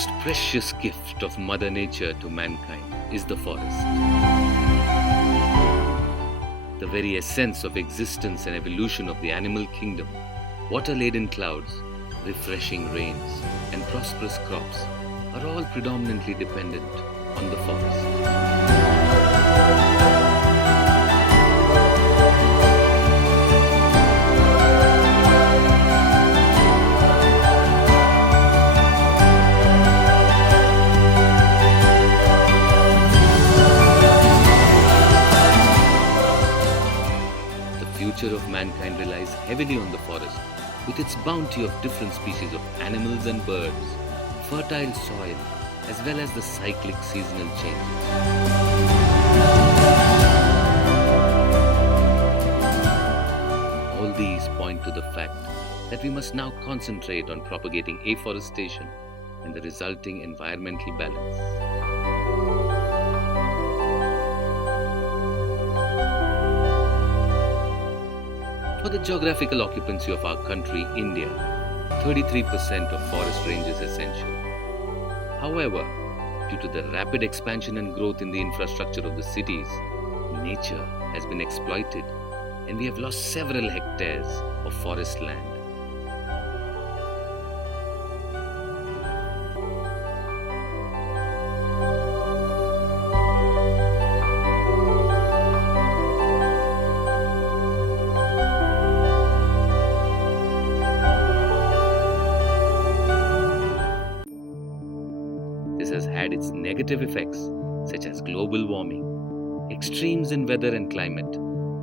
most precious gift of Mother Nature to mankind is the forest. The very essence of existence and evolution of the animal kingdom, water-laden clouds, refreshing rains, and prosperous crops are all predominantly dependent on the forest. The future of mankind relies heavily on the forest, with its bounty of different species of animals and birds, fertile soil, as well as the cyclic seasonal changes. All these point to the fact that we must now concentrate on propagating afforestation and the resulting environmental balance. For the geographical occupancy of our country, India, 33% of forest range is essential. However, due to the rapid expansion and growth in the infrastructure of the cities, nature has been exploited and we have lost several hectares of forest land. This has had its negative effects such as global warming, extremes in weather and climate,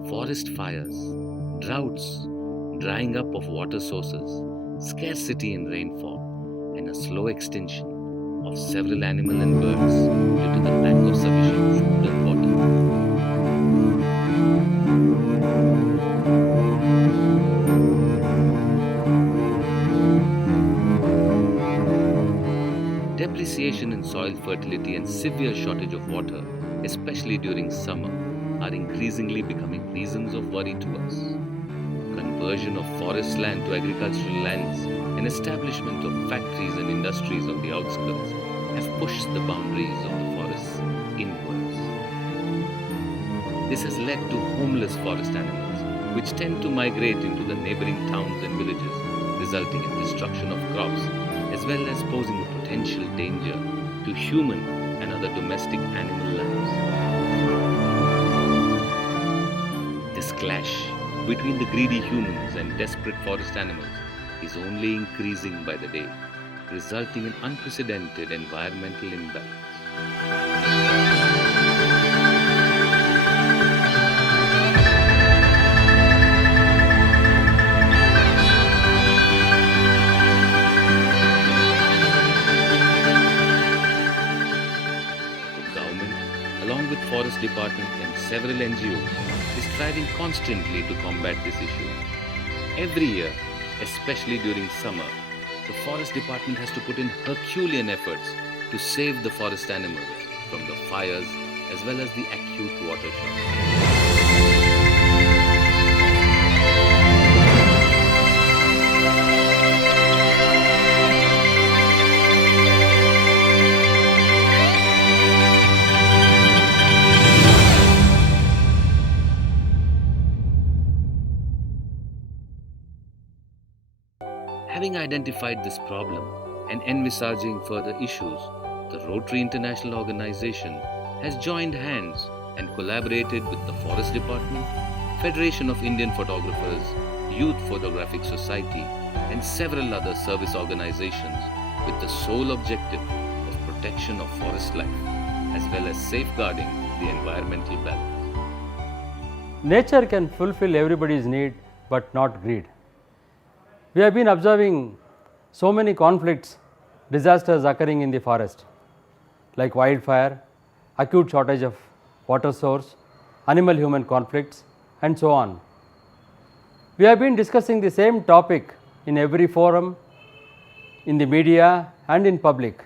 forest fires, droughts, drying up of water sources, scarcity in rainfall, and a slow extinction of several animal and birds due to the lack of sufficient food and water. Depreciation in soil fertility and severe shortage of water, especially during summer, are increasingly becoming reasons of worry to us. Conversion of forest land to agricultural lands and establishment of factories and industries on the outskirts have pushed the boundaries of the forests inwards. This has led to homeless forest animals, which tend to migrate into the neighboring towns and villages, resulting in destruction of crops as well as posing a potential danger to human and other domestic animal lives. This clash between the greedy humans and desperate forest animals is only increasing by the day, resulting in unprecedented environmental imbalance. Along with Forest Department and several NGOs, is striving constantly to combat this issue. Every year, especially during summer, the Forest Department has to put in Herculean efforts to save the forest animals from the fires as well as the acute water shortage. Having identified this problem and envisaging further issues, the Rotary International Organization has joined hands and collaborated with the Forest Department, Federation of Indian Photographers, Youth Photographic Society, and several other service organizations with the sole objective of protection of forest life as well as safeguarding the environmental balance. Nature can fulfill everybody's need but not greed. We have been observing so many conflicts, disasters occurring in the forest, like wildfire, acute shortage of water source, animal-human conflicts, and so on. We have been discussing the same topic in every forum, in the media and in public.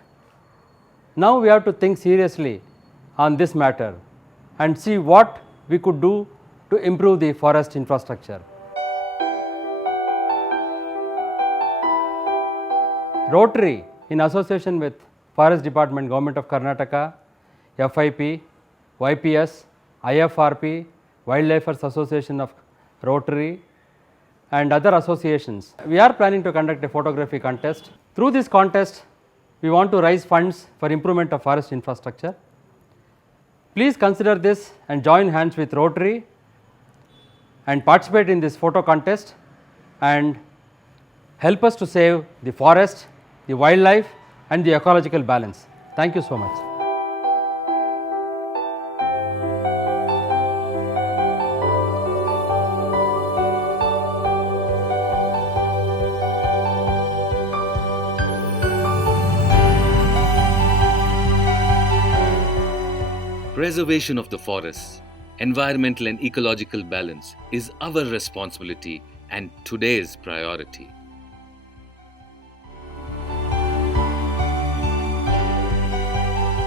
Now we have to think seriously on this matter and see what we could do to improve the forest infrastructure. Rotary, in association with Forest Department, Government of Karnataka, FIP, YPS, IFRP, Wildlifers Association of Rotary, and other associations. We are planning to conduct a photography contest. Through this contest, we want to raise funds for improvement of forest infrastructure. Please consider this and join hands with Rotary and participate in this photo contest and help us to save the forest, the wildlife, and the ecological balance. Thank you so much. Preservation of the forests, environmental and ecological balance is our responsibility and today's priority.